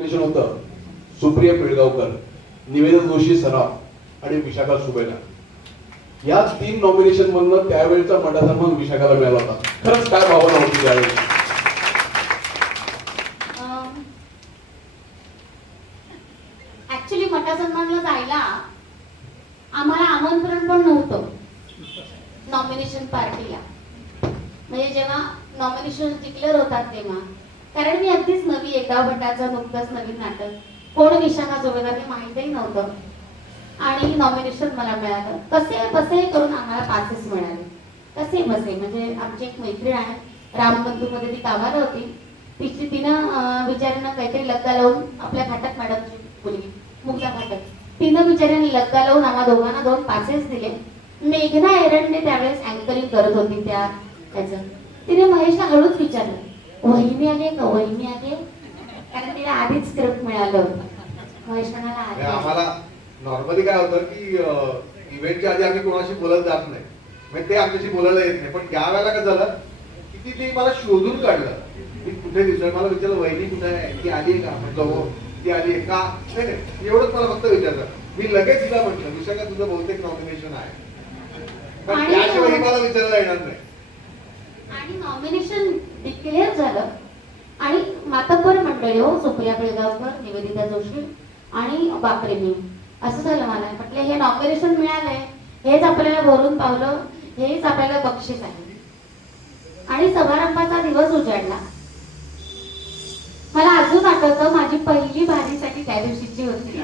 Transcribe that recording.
Nomination होतं सुप्रिया पिळगावकर, निवेदिता जोशी सराफ आणि विशाखा सुबेला. या 3 नॉमिनेशन मधनं त्यावेळेचा मोठा सन्मान विशाखाला मिळाला होता. खरंच काय भावना होती त्यावेळेस? ऍक्च्युली मटा सन्मानला जायला आम्हाला आमंत्रण पण नव्हतं नॉमिनेशन पार्टीला. म्हणजे जेव्हा नॉमिनेशन डिक्लेअर होतात तेव्हा, कारण मी अगदीच नवी, एकदा भटाचं नुकतंच नवीन नाटक, कोण विशाखा जोगेदार हे माहितीही नव्हतं. आणि नॉमिनेशन मला मिळालं. कसे बसे करून आम्हाला पासेस मिळाले. कसे बसे म्हणजे आमची एक मैत्रीण आहे, रामबंधू मध्ये ती कामाला होती. तिनं बिचाऱ्यांना काहीतरी लग्गा लावून, आपल्या खात्यात मॅडमची मुलगी मुग्धा खात्यात, तिनं बिचाऱ्यांनी लग्गा लावून आम्हा दोघांना 2 पासेस दिले. मेघना एरंडे त्यावेळेस अँकरिंग करत होती त्याचं. तिने महेशला हळूच विचारलं, वहिनी आली का, वहिनी आली? कारण तिला आधीच स्क्रिप्ट मिळालं होतं. महेश म्हणाला आधी. आम्हाला नॉर्मली काय होतं की इव्हेंटच्या आधी आम्ही कोणाशी बोलत जात नाही, म्हणजे ते आमच्याशी बोलायला येत नाही. पण त्या वेळेला काय झालं की ती मला शोधून काढलं की कुठे दिसतोय. मला विचारलं वहिनी कुठे आहे, ती आली का? म्हटलं हो. ती आली का? नाही, एवढंच मला फक्त विचारलं. मी लगेच तिला म्हटलं विशाखा तुझं बहुतेक नॉमिनेशन आहे, पण त्याशिवाय मला विचारायला येणार नाही. आणि नॉमिनेशन डिक्लेअर झालं आणि मातब्बर मंडळी हो, सुप्रिया पिळगावकर, निवेदिता जोशी आणि बापरे मी, असं झालं. मला म्हटलं हे नॉमिनेशन मिळालंय, हेच आपल्याला वरून पावलं, हेच आपल्याला बक्षीस आहे. आणि समारंभाचा दिवस उजाडला. मला अजून आठवतं, माझी पहिली भाजीसाठी त्या दिवशीची होती.